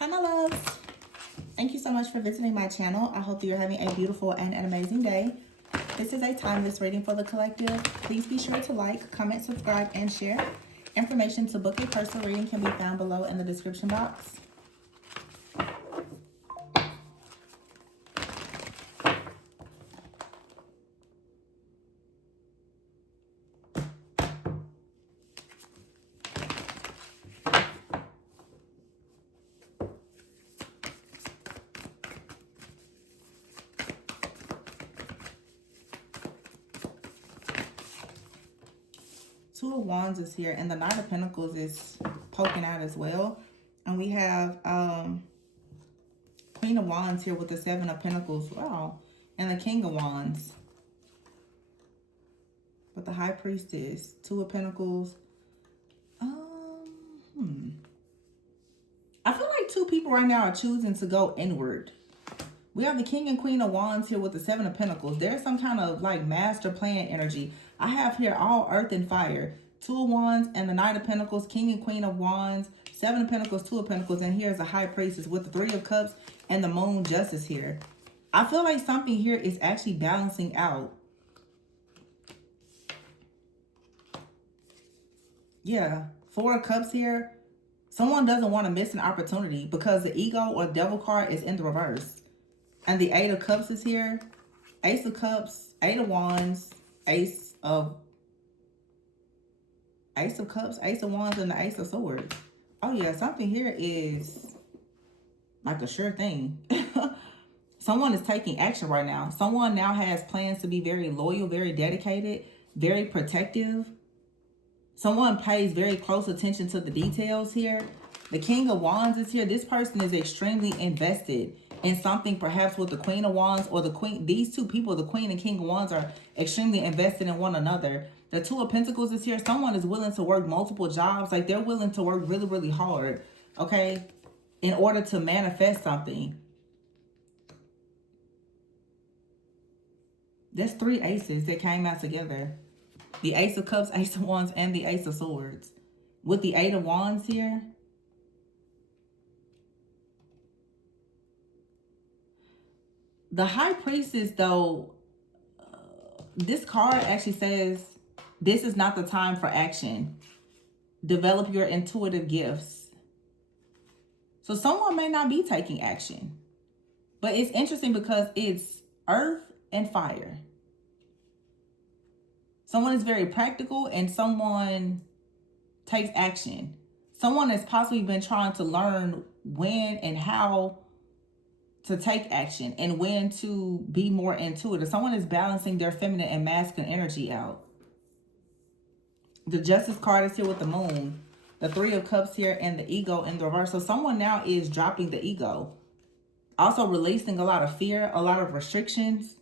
Hi, my loves. Thank you so much for visiting my channel. I hope that you're having a beautiful and an amazing day. This is a timeless reading for the collective. Please be sure to like, comment, subscribe, and share. Information to book a personal reading can be found below in the description box. Two of Wands is here, and the Knight of Pentacles is poking out as well. And we have Queen of Wands here with the Seven of Pentacles. Wow. And the King of Wands. But the High Priestess, Two of Pentacles. I feel like two people right now are choosing to go inward. We have the King and Queen of Wands here with the Seven of Pentacles. There's some kind of like master plan energy. I have here all earth and fire. Two of Wands and the Knight of Pentacles, King and Queen of Wands, Seven of Pentacles, Two of Pentacles, and here's the High Priestess with the Three of Cups and the Moon Justice here. I feel like something here is actually balancing out. Yeah, Four of Cups here. Someone doesn't want to miss an opportunity because the ego or devil card is in the reverse. And the Eight of Cups is here. Ace of Cups, Eight of Wands, Ace of Cups, Ace of Wands, and the Ace of Swords. Oh yeah, something here is like a sure thing. Someone is taking action right now. Someone now has plans to be very loyal, very dedicated, very protective. Someone pays very close attention to the details here. The King of Wands is here. This person is extremely invested in something, perhaps with the Queen of Wands or the Queen. These two people, the Queen and King of Wands, are extremely invested in one another. The Two of Pentacles is here. Someone is willing to work multiple jobs. Like they're willing to work really, really hard, okay, in order to manifest something. There's three aces that came out together. The Ace of Cups, Ace of Wands, and the Ace of Swords. With the Eight of Wands here. The High Priestess, though, this card actually says, this is not the time for action. Develop your intuitive gifts. So someone may not be taking action. But it's interesting because it's earth and fire. Someone is very practical and someone takes action. Someone has possibly been trying to learn when and how to take action and when to be more intuitive. Someone is balancing their feminine and masculine energy out. The Justice card is here with the Moon. The Three of Cups here and the Ego in the reverse. So someone now is dropping the ego. Also releasing a lot of fear, a lot of restrictions.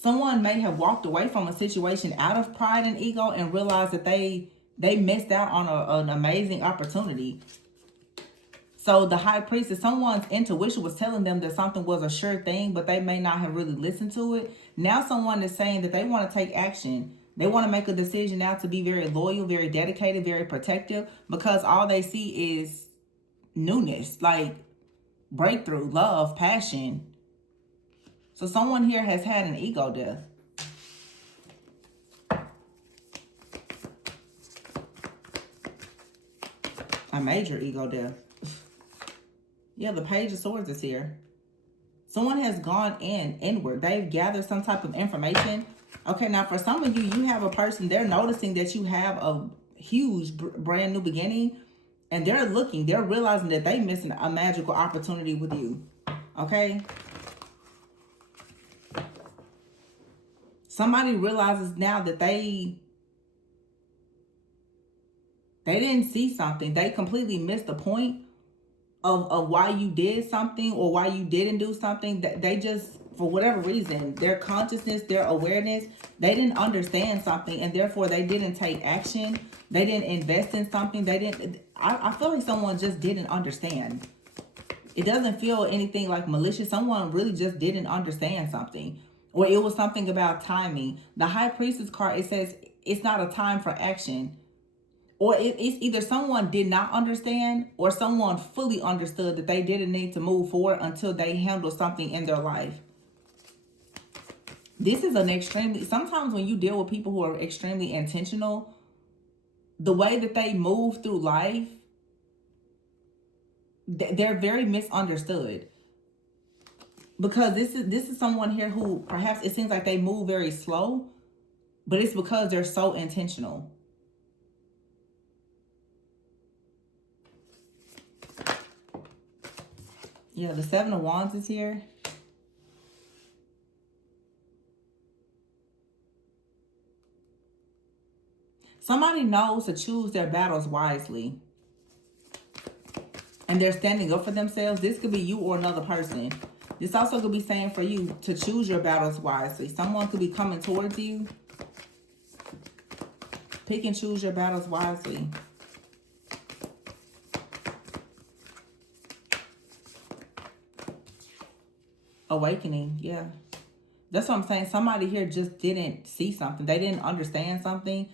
Someone may have walked away from a situation out of pride and ego and realized that they missed out on an amazing opportunity. So the High Priestess, someone's intuition was telling them that something was a sure thing, but they may not have really listened to it. Now someone is saying that they want to take action. They want to make a decision now to be very loyal, very dedicated, very protective, because all they see is newness, like breakthrough, love, passion. So someone here has had an ego death. A major ego death. Yeah, the Page of Swords is here. Someone has gone inward. They've gathered some type of information. Okay, now for some of you, you have a person, they're noticing that you have a huge brand new beginning. And they're looking, they're realizing that they're missing a magical opportunity with you. Okay? Somebody realizes now that they didn't see something. They completely missed the point of why you did something or why you didn't do something. That they just, for whatever reason, their consciousness, their awareness, they didn't understand something and therefore they didn't take action. They didn't invest in something. I feel like someone just didn't understand. It doesn't feel anything like malicious. Someone really just didn't understand something. Or it was something about timing. The High Priestess card, it says it's not a time for action. Or it's either someone did not understand or someone fully understood that they didn't need to move forward until they handled something in their life. This is an extremely, sometimes when you deal with people who are extremely intentional, the way that they move through life, they're very misunderstood. Because this is someone here who perhaps it seems like they move very slow, but it's because they're so intentional. Yeah, the Seven of Wands is here. Somebody knows to choose their battles wisely. And they're standing up for themselves. This could be you or another person. This also could be saying for you to choose your battles wisely. Someone could be coming towards you. Pick and choose your battles wisely. Awakening, yeah. That's what I'm saying. Somebody here just didn't see something. They didn't understand something.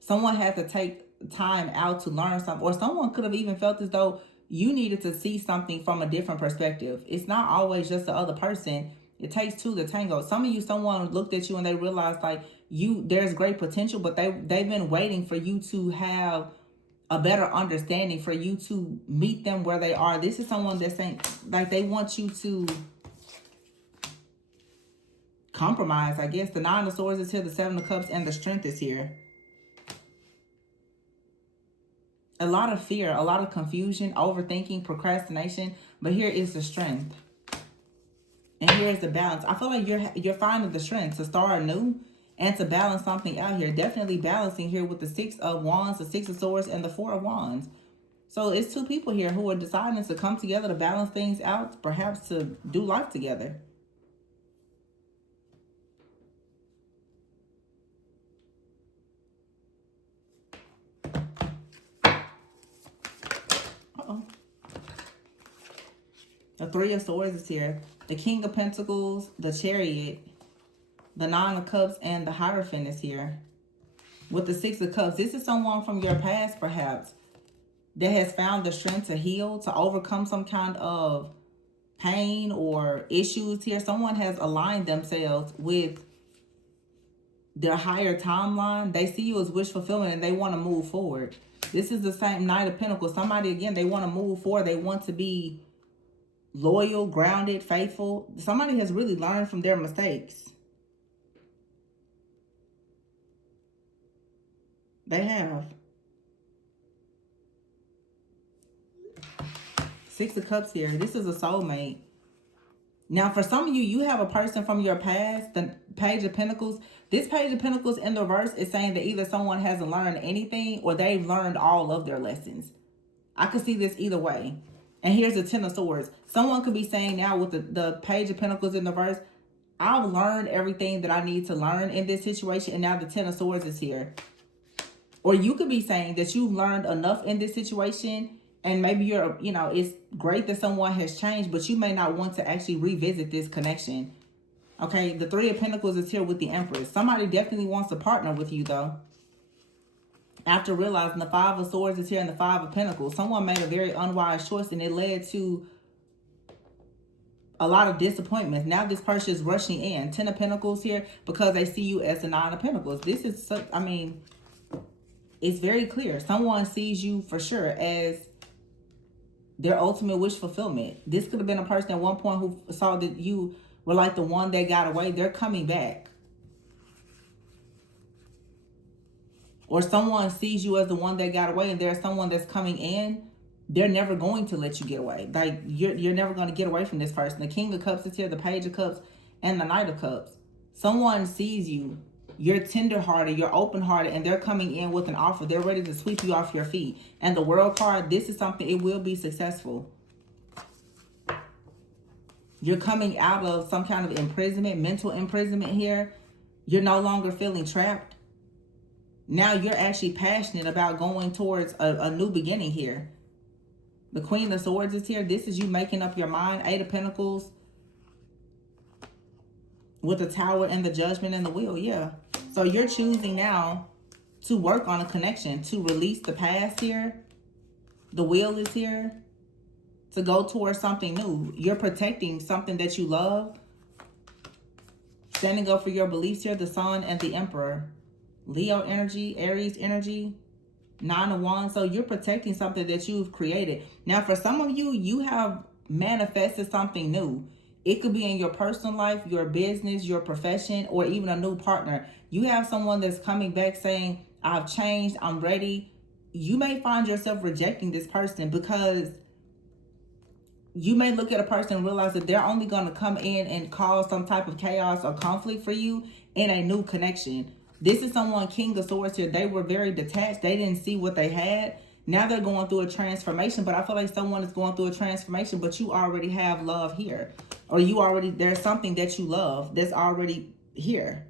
Someone had to take time out to learn something. Or someone could have even felt as though you needed to see something from a different perspective. It's not always just the other person. It takes two to tango. Some of you, someone looked at you and they realized like there's great potential, but they've been waiting for you to have a better understanding, for you to meet them where they are. This is someone that's saying like they want you to compromise, I guess. The Nine of Swords is here, the Seven of Cups, and the Strength is here. A lot of fear, a lot of confusion, overthinking, procrastination, but here is the Strength. And here's the balance. I feel like you're finding the strength to start anew and to balance something out here. Definitely balancing here with the Six of Wands, the Six of Swords, and the Four of Wands. So it's two people here who are deciding to come together to balance things out, perhaps to do life together. The Three of Swords is here. The King of Pentacles, the Chariot, the Nine of Cups, and the Hierophant is here. With the Six of Cups, this is someone from your past, perhaps, that has found the strength to heal, to overcome some kind of pain or issues here. Someone has aligned themselves with their higher timeline. They see you as wish fulfillment and they want to move forward. This is the same Knight of Pentacles. Somebody, again, they want to move forward. They want to be loyal, grounded, faithful. Somebody has really learned from their mistakes. They have. Six of Cups here. This is a soulmate. Now, for some of you, you have a person from your past, the Page of Pentacles. This Page of Pentacles in the reverse is saying that either someone hasn't learned anything or they've learned all of their lessons. I could see this either way. And here's the Ten of Swords. Someone could be saying now with the Page of Pentacles in the reverse, I've learned everything that I need to learn in this situation, and now the Ten of Swords is here. Or you could be saying that you've learned enough in this situation, and maybe you're, it's great that someone has changed, but you may not want to actually revisit this connection. Okay, the Three of Pentacles is here with the Empress. Somebody definitely wants to partner with you, though. After realizing the Five of Swords is here and the Five of Pentacles, someone made a very unwise choice, and it led to a lot of disappointments. Now this person is rushing in. Ten of Pentacles here because they see you as the Nine of Pentacles. This is, it's very clear. Someone sees you for sure as their ultimate wish fulfillment. This could have been a person at one point who saw that you were like the one that got away. They're coming back. Or someone sees you as the one that got away and there's someone that's coming in. They're never going to let you get away. Like, you're never going to get away from this person. The King of Cups is here, the Page of Cups, and the Knight of Cups. Someone sees you. You're tender-hearted, you're open-hearted, and they're coming in with an offer. They're ready to sweep you off your feet. And the World card, this is something, it will be successful. You're coming out of some kind of imprisonment, mental imprisonment here. You're no longer feeling trapped. Now you're actually passionate about going towards a new beginning here. The Queen of Swords is here. This is you making up your mind. Eight of Pentacles with the Tower and the Judgment and the Wheel. Yeah. So you're choosing now to work on a connection, to release the past here. The wheel is here. To go towards something new. You're protecting something that you love. Standing up for your beliefs here. The Sun and the Emperor. Leo energy, Aries energy, 9 of Wands. So you're protecting something that you've created. Now, for some of you, you have manifested something new. It could be in your personal life, your business, your profession, or even a new partner. You have someone that's coming back saying, I've changed, I'm ready. You may find yourself rejecting this person because you may look at a person and realize that they're only going to come in and cause some type of chaos or conflict for you in a new connection. This is someone, King of Swords here. They were very detached. They didn't see what they had. Now they're going through a transformation, but I feel like someone is going through a transformation, but you already have love here. Or there's something that you love that's already here.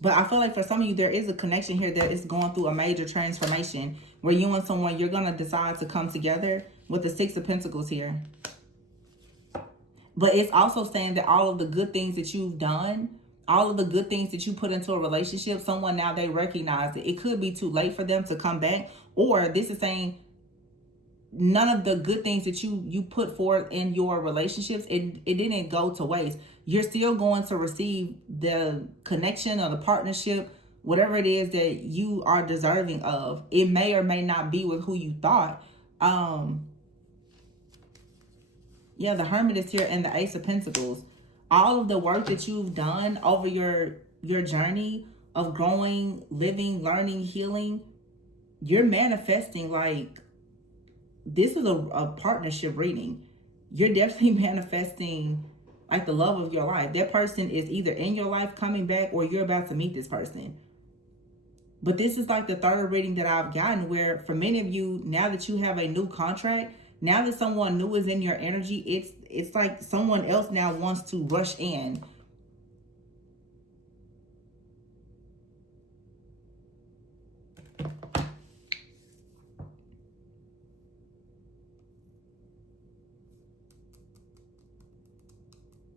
But I feel like for some of you, there is a connection here that is going through a major transformation where you and someone, you're going to decide to come together with the 6 of Pentacles here. But it's also saying that all of the good things that you've done, all of the good things that you put into a relationship, someone now they recognize it. It could be too late for them to come back. Or this is saying none of the good things that you put forth in your relationships, it didn't go to waste. You're still going to receive the connection or the partnership, whatever it is that you are deserving of. It may or may not be with who you thought. Yeah, the Hermit is here and the Ace of Pentacles. All of the work that you've done over your journey of growing, living, learning, healing, you're manifesting. Like, this is a partnership reading. You're definitely manifesting like the love of your life. That person is either in your life coming back or you're about to meet this person. But this is like the third reading that I've gotten where for many of you, now that you have a new contract, now that someone new is in your energy, it's like someone else now wants to rush in.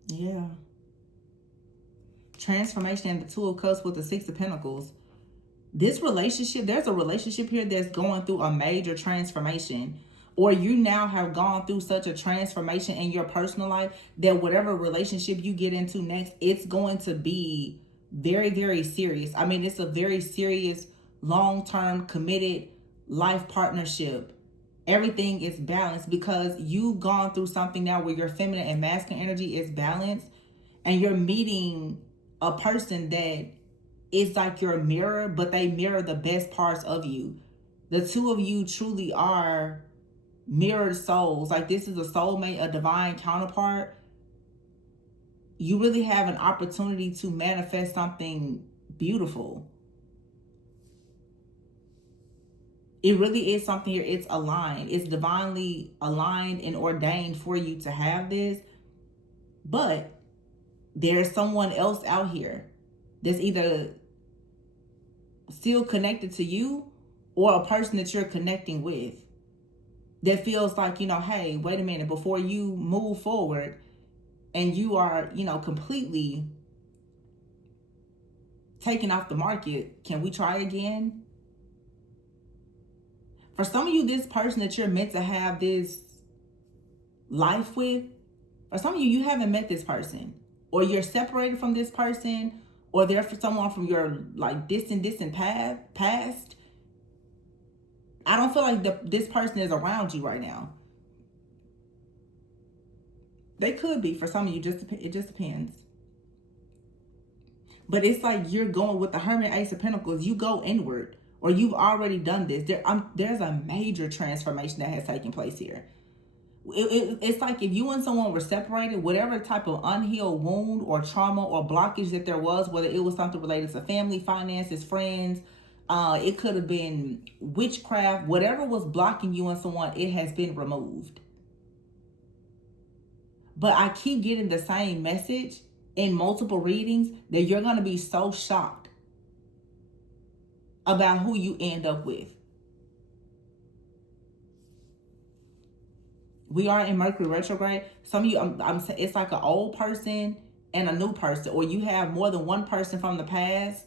Yeah. Transformation and the 2 of Cups with the 6 of Pentacles. This relationship, there's a relationship here that's going through a major transformation. Or you now have gone through such a transformation in your personal life that whatever relationship you get into next, it's going to be very, very serious. I mean, it's a very serious, long-term, committed life partnership. Everything is balanced because you've gone through something now where your feminine and masculine energy is balanced, and you're meeting a person that is like your mirror, but they mirror the best parts of you. The two of you truly are mirrored souls. Like, this is a soulmate, a divine counterpart. You really have an opportunity to manifest something beautiful. It really is something here. It's aligned. It's divinely aligned and ordained for you to have this. But there's someone else out here that's either still connected to you or a person that you're connecting with that feels like, you know, hey, wait a minute, before you move forward and you are, you know, completely taken off the market, can we try again? For some of you, this person that you're meant to have this life with, for some of you, you haven't met this person, or you're separated from this person, or they're for someone from your like distant past. I don't feel like this person is around you right now. They could be for some of you. It just depends. But it's like you're going with the Hermit, Ace of Pentacles. You go inward, or you've already done this. There's a major transformation that has taken place here. It's like if you and someone were separated, whatever type of unhealed wound or trauma or blockage that there was, whether it was something related to family, finances, friends, it could have been witchcraft, whatever was blocking you and someone, it has been removed. But I keep getting the same message in multiple readings that you're going to be so shocked about who you end up with. We are in Mercury retrograde. Some of you, it's like an old person and a new person, or you have more than one person from the past.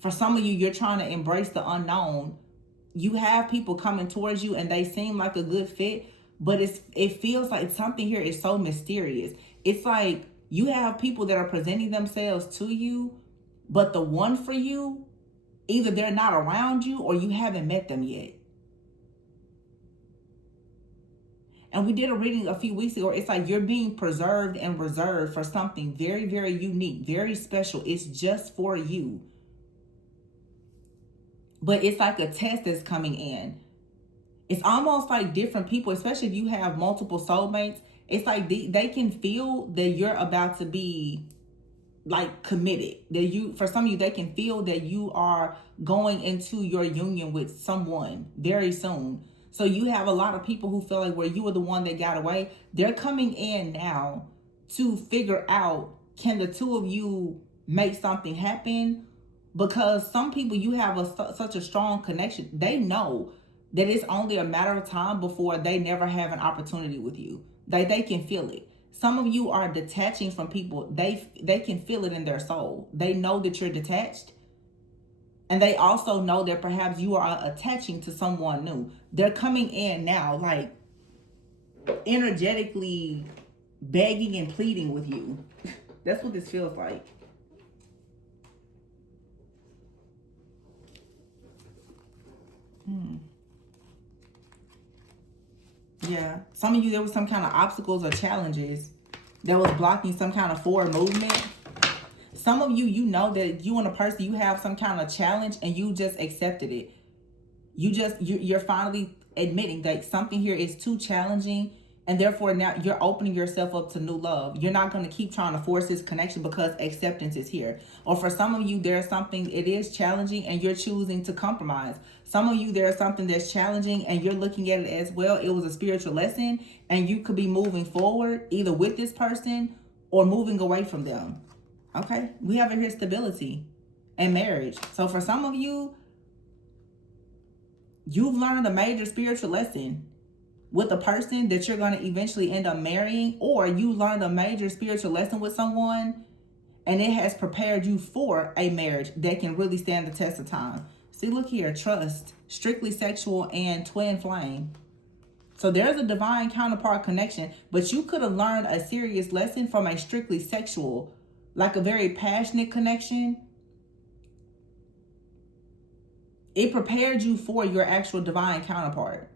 For some of you, you're trying to embrace the unknown. You have people coming towards you and they seem like a good fit, but it feels like something here is so mysterious. It's like you have people that are presenting themselves to you, but the one for you, either they're not around you or you haven't met them yet. And we did a reading a few weeks ago. It's like you're being preserved and reserved for something very, very unique, very special. It's just for you. But it's like a test that's coming in. It's almost like different people, especially if you have multiple soulmates. It's like they can feel that you're about to be like committed. That for some of you, they can feel that you are going into your union with someone very soon. So you have a lot of people who feel like where you were the one that got away. They're coming in now to figure out, can the two of you make something happen? Because some people, you have such a strong connection. They know that it's only a matter of time before they never have an opportunity with you. They can feel it. Some of you are detaching from people. They can feel it in their soul. They know that you're detached. And they also know that perhaps you are attaching to someone new. They're coming in now, like energetically begging and pleading with you. That's what this feels like. Yeah. Some of you, there was some kind of obstacles or challenges that was blocking some kind of forward movement. Some of you, you know that you and a person, you have some kind of challenge and you just accepted it. You're finally admitting that something here is too challenging, and therefore now you're opening yourself up to new love. You're not going to keep trying to force this connection because acceptance is here. Or for some of you, there's something, it is challenging and you're choosing to compromise. Some of you, there's something that's challenging and you're looking at it as, well, it was a spiritual lesson and you could be moving forward either with this person or moving away from them. Okay, we have here stability and marriage. So for some of you, you've learned a major spiritual lesson with a person that you're going to eventually end up marrying, or you learned a major spiritual lesson with someone and it has prepared you for a marriage that can really stand the test of time. See, look here, trust, strictly sexual, and twin flame. So there's a divine counterpart connection, but you could have learned a serious lesson from a strictly sexual, like a very passionate connection. It prepared you for your actual divine counterpart.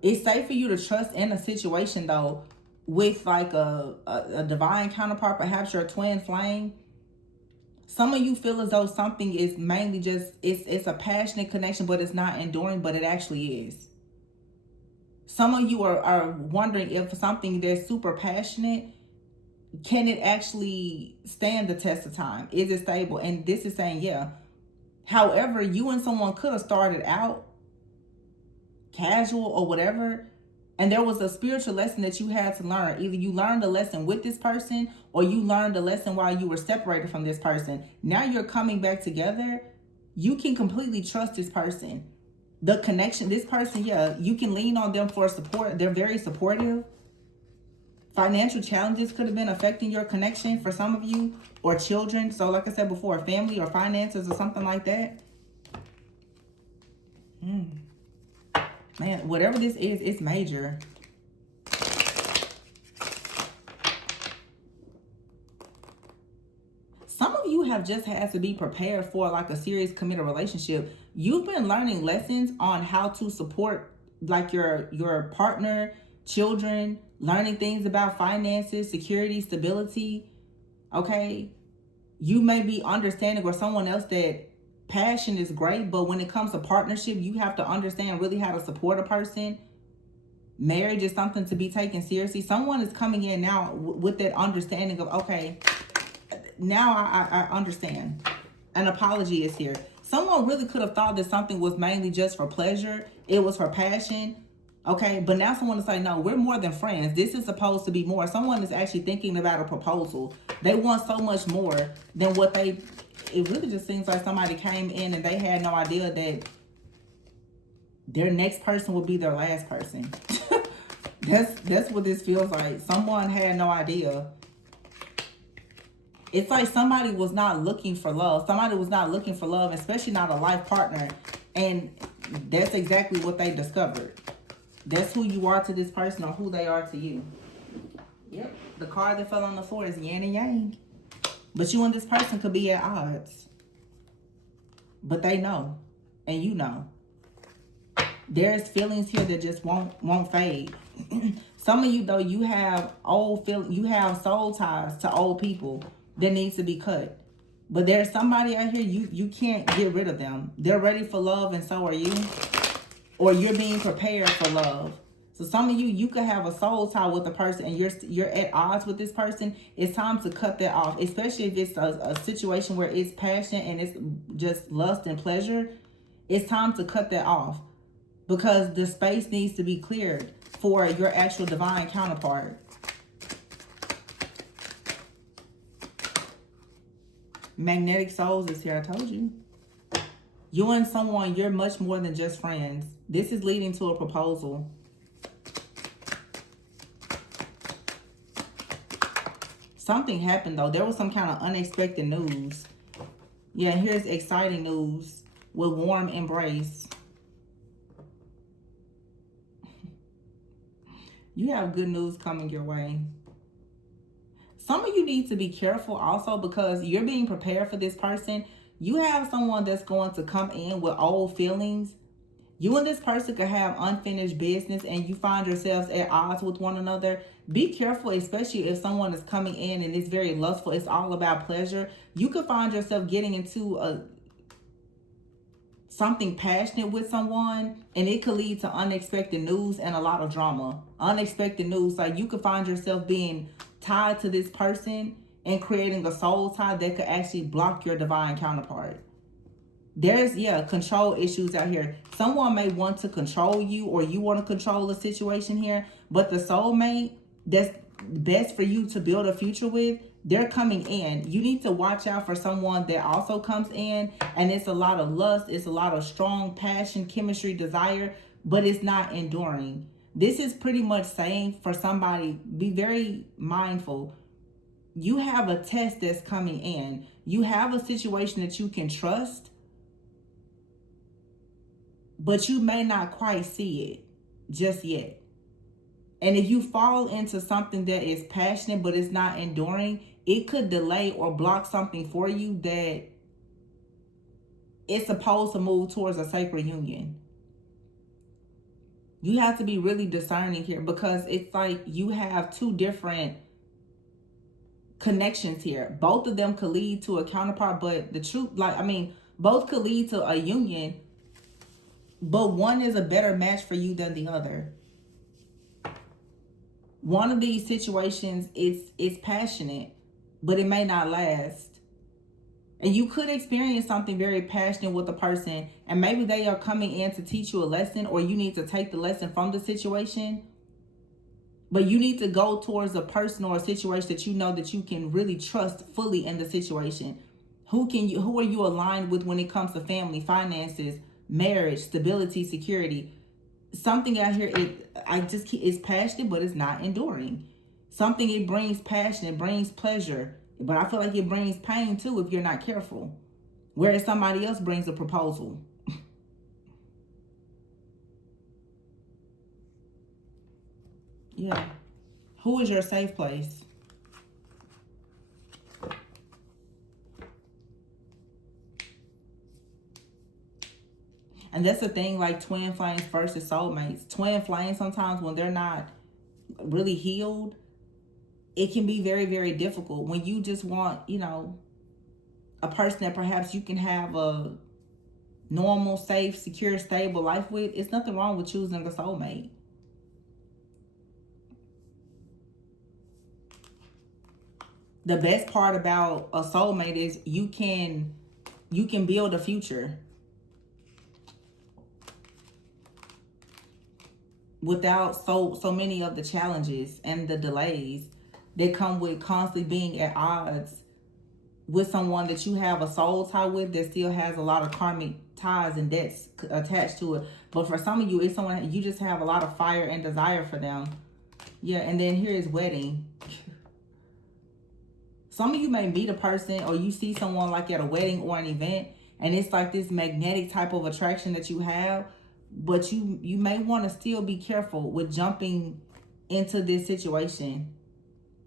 It's safe for you to trust in a situation, though, with like a divine counterpart, perhaps your twin flame. Some of you feel as though something is mainly just, it's a passionate connection, but it's not enduring, but it actually is. Some of you are wondering if something that's super passionate, can it actually stand the test of time? Is it stable? And this is saying, yeah. However, you and someone could have started out casual or whatever, and there was a spiritual lesson that you had to learn. Either you learned a lesson with this person or you learned a lesson while you were separated from this person. Now you're coming back together. You can completely trust this person. The connection, this person, yeah, you can lean on them for support. They're very supportive. Financial challenges could have been affecting your connection for some of you, or children. So like I said before, family or finances or something like that. Man, whatever this is, it's major. Some of you have just had to be prepared for like a serious committed relationship. You've been learning lessons on how to support like your partner, children, learning things about finances, security, stability. Okay. You may be understanding, or someone else, that passion is great, but when it comes to partnership, you have to understand really how to support a person. Marriage is something to be taken seriously. Someone is coming in now with that understanding of, okay, now I understand. An apology is here. Someone really could have thought that something was mainly just for pleasure. It was for passion. Okay, but now someone is like, no, we're more than friends. This is supposed to be more. Someone is actually thinking about a proposal. They want so much more than what it really just seems like somebody came in and they had no idea that Their next person will be their last person. That's what this feels like. Someone had no idea. It's like somebody was not looking for love. Somebody was not looking for love, especially not a life partner. And that's exactly what they discovered. That's who you are to this person or who they are to you. Yep. The card that fell on the floor is yin and yang. But you and this person could be at odds. But they know. And you know. There's feelings here that just won't fade. Some of you, though, you have you have soul ties to old people that needs to be cut. But there's somebody out here, you can't get rid of them. They're ready for love, and so are you. Or you're being prepared for love. So some of you could have a soul tie with a person and you're at odds with this person. It's time to cut that off, especially if it's a situation where it's passion and it's just lust and pleasure. It's time to cut that off because the space needs to be cleared for your actual divine counterpart. Magnetic souls is here, I told you. You and someone, you're much more than just friends. This is leading to a proposal. Something happened, though. There was some kind of unexpected news. Yeah, here's exciting news with warm embrace. You have good news coming your way. Some of you need to be careful also because you're being prepared for this person. You have someone that's going to come in with old feelings. You and this person could have unfinished business and you find yourselves at odds with one another. Be careful, especially if someone is coming in and it's very lustful. It's all about pleasure. You could find yourself getting into something passionate with someone and it could lead to unexpected news and a lot of drama. Unexpected news, like you could find yourself being tied to this person and creating a soul tie that could actually block your divine counterpart. There's, control issues out here. Someone may want to control you or you want to control the situation here, but the soulmate that's best for you to build a future with, they're coming in. You need to watch out for someone that also comes in and it's a lot of lust, it's a lot of strong passion, chemistry, desire, but it's not enduring. This is pretty much saying for somebody, be very mindful. You have a test that's coming in. You have a situation that you can trust, but you may not quite see it just yet. And if you fall into something that is passionate but it's not enduring, it could delay or block something for you that it's supposed to move towards a sacred union. You have to be really discerning here because it's like you have two different connections here. Both of them could lead to a counterpart, but the truth, both could lead to a union, but one is a better match for you than the other. One of these situations is passionate, but it may not last. And you could experience something very passionate with a person, and maybe they are coming in to teach you a lesson, or you need to take the lesson from the situation. But you need to go towards a person or a situation that you know that you can really trust fully in the situation. Who are you aligned with when it comes to family, finances, marriage, stability, security? Something out here is passionate, but it's not enduring. Something, it brings passion, it brings pleasure, but I feel like it brings pain too if you're not careful. Whereas somebody else brings a proposal. Yeah. Who is your safe place? And that's the thing, like twin flames versus soulmates. Twin flames, sometimes when they're not really healed, it can be very, very difficult. When you just want, a person that perhaps you can have a normal, safe, secure, stable life with, it's nothing wrong with choosing a soulmate. The best part about a soulmate is you can build a future without so many of the challenges and the delays that come with constantly being at odds with someone that you have a soul tie with that still has a lot of karmic ties and debts attached to it. But for some of you, it's someone you just have a lot of fire and desire for them. Yeah, and then here is wedding. Some of you may meet a person or you see someone like at a wedding or an event, and it's like this magnetic type of attraction that you have, but you may want to still be careful with jumping into this situation,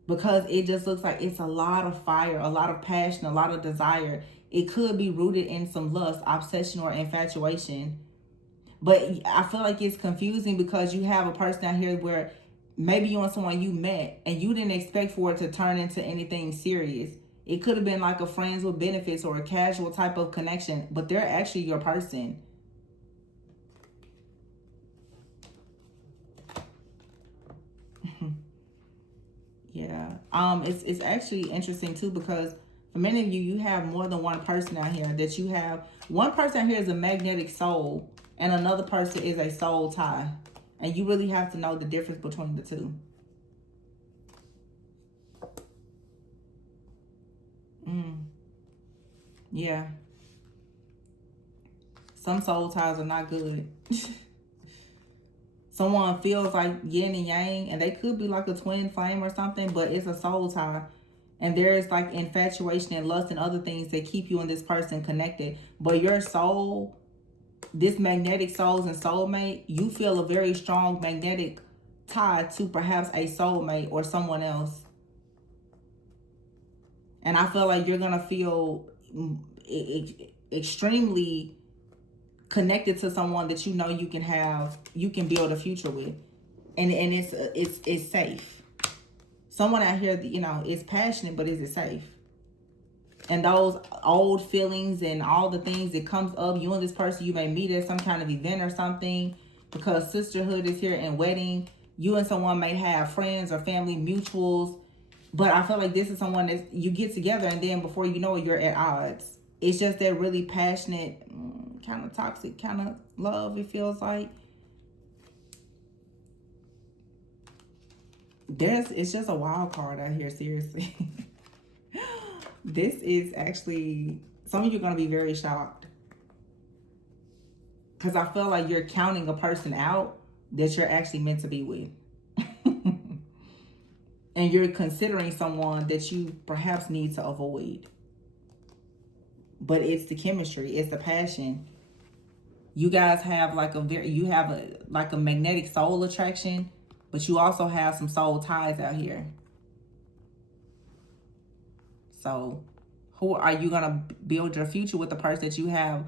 because it just looks like it's a lot of fire, a lot of passion, a lot of desire. It could be rooted in some lust, obsession, or infatuation. But I feel like it's confusing because you have a person out here where maybe you and someone you met and you didn't expect for it to turn into anything serious. It could have been like a friends with benefits or a casual type of connection, but they're actually your person. Yeah. It's actually interesting too, because for many of you, you have more than one person out here. That you have one person out here is a magnetic soul, and another person is a soul tie. And you really have to know the difference between the two. Yeah. Some soul ties are not good. Someone feels like yin and yang, and they could be like a twin flame or something, but it's a soul tie. And there is like infatuation and lust and other things that keep you and this person connected. But your soul, this magnetic souls and soulmate, you feel a very strong magnetic tie to perhaps a soulmate or someone else. And I feel like you're going to feel extremely connected to someone that you know you can build a future with. And it's safe. Someone out here, you know, is passionate, but is it safe? And those old feelings and all the things that comes up, you and this person, you may meet at some kind of event or something, because sisterhood is here and wedding. You and someone may have friends or family mutuals, but I feel like this is someone that you get together and then before you know it, you're at odds. It's just that really passionate, kind of toxic kind of love, it feels like. It's just a wild card out here, seriously. This is actually, some of you are going to be very shocked. Because I feel like you're counting a person out that you're actually meant to be with. And you're considering someone that you perhaps need to avoid. But it's the chemistry, it's the passion. You guys have like a magnetic soul attraction, but you also have some soul ties out here. So who are you going to build your future with? The person that you have,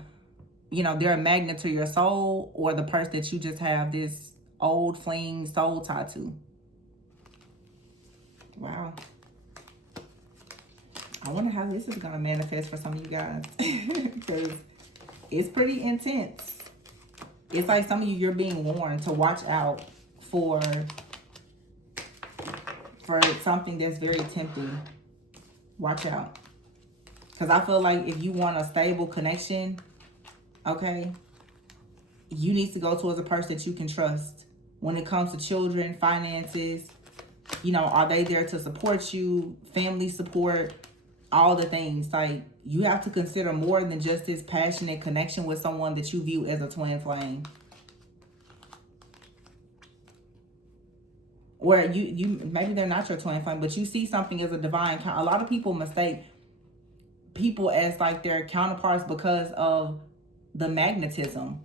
you know, they're a magnet to your soul, or the person that you just have this old fling soul tie to? Wow. I wonder how this is going to manifest for some of you guys. Because it's pretty intense. It's like some of you're being warned to watch out for something that's very tempting. Watch out. Because I feel like if you want a stable connection, okay, you need to go towards a person that you can trust. When it comes to children, finances, you know, are they there to support you? Family support, all the things. Like, you have to consider more than just this passionate connection with someone that you view as a twin flame. Or you maybe they're not your twin flame, but you see something as a divine. A lot of people mistake people as like their counterparts because of the magnetism.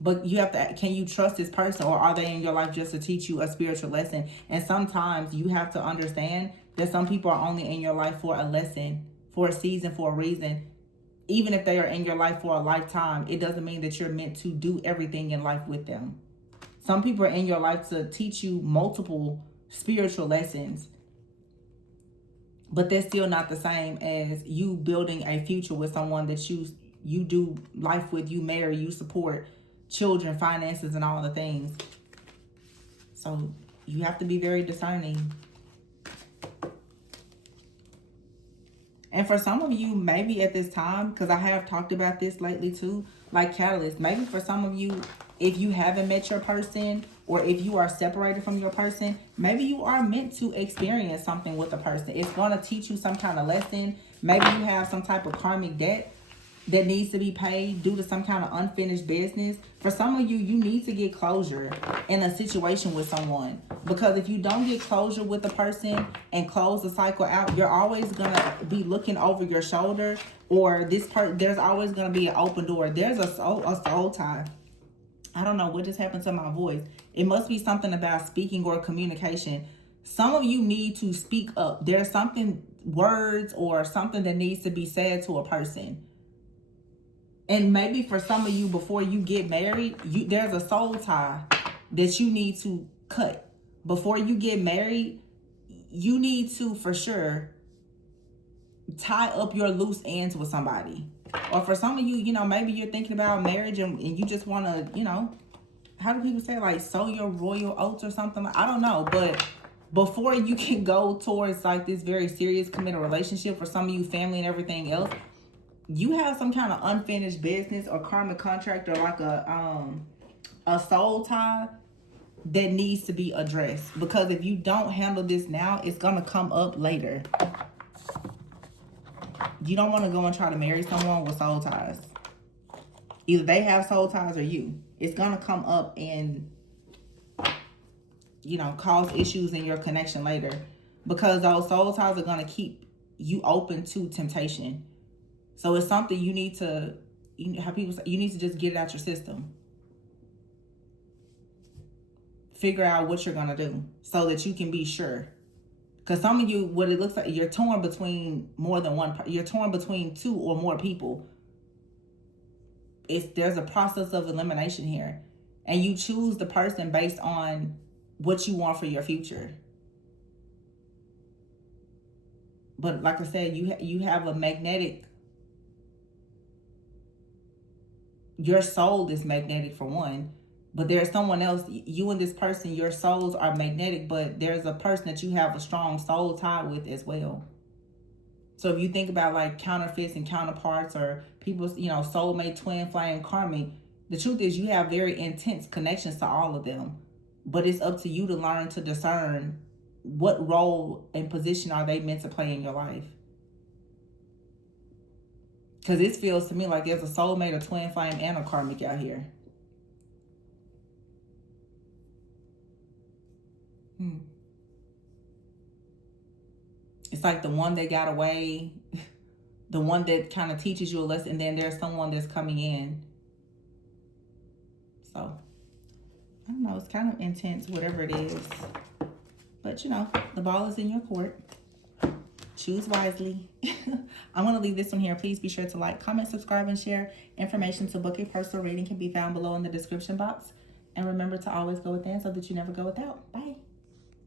But you have to, can you trust this person, or are they in your life just to teach you a spiritual lesson? And sometimes you have to understand that some people are only in your life for a lesson, for a season, for a reason. Even if they are in your life for a lifetime, it doesn't mean that you're meant to do everything in life with them. Some people are in your life to teach you multiple spiritual lessons, but they're still not the same as you building a future with someone that you do life with, you marry, you support, children, finances, and all the things. So you have to be very discerning. And for some of you, maybe at this time, because I have talked about this lately too, like catalyst, maybe for some of you, if you haven't met your person, or if you are separated from your person, maybe you are meant to experience something with a person. It's going to teach you some kind of lesson. Maybe you have some type of karmic debt that needs to be paid due to some kind of unfinished business. For some of you, you need to get closure in a situation with someone. Because if you don't get closure with a person and close the cycle out, you're always going to be looking over your shoulder, or there's always going to be an open door. There's a soul tie. I don't know what just happened to my voice. It must be something about speaking or communication. Some of you need to speak up. There's something, words or something that needs to be said to a person. And maybe for some of you, before you get married, there's a soul tie that you need to cut. Before you get married, you need to, for sure, tie up your loose ends with somebody. Or for some of you, you know, maybe you're thinking about marriage and you just want to, you know, how do people say, like, sow your royal oats or something? I don't know. But before you can go towards like this very serious committed relationship, for some of you, family and everything else, you have some kind of unfinished business or karmic contract or like a soul tie that needs to be addressed. Because if you don't handle this now, it's going to come up later. You don't want to go and try to marry someone with soul ties. Either they have soul ties or you. It's going to come up and, you know, cause issues in your connection later. Because those soul ties are going to keep you open to temptation. So it's something you need to, how people say, you need to just get it out your system. Figure out what you're going to do so that you can be sure. Because some of you, what it looks like, you're torn between more than one. You're torn between two or more people. There's a process of elimination here. And you choose the person based on what you want for your future. But like I said, you have a magnetic, your soul is magnetic for one. But there's someone else, you and this person, your souls are magnetic, but there's a person that you have a strong soul tie with as well. So if you think about like counterfeits and counterparts or people's, you know, soulmate, twin flame, karmic, the truth is you have very intense connections to all of them. But it's up to you to learn to discern what role and position are they meant to play in your life. Because this feels to me like there's a soulmate, a twin flame, and a karmic out here. It's like the one that got away, the one that kind of teaches you a lesson, and then there's someone that's coming in. So, I don't know, it's kind of intense, whatever it is. But, you know, the ball is in your court. Choose wisely. I'm going to leave this one here. Please be sure to like, comment, subscribe, and share. Information to book a personal reading can be found below in the description box. And remember to always go within so that you never go without. Bye.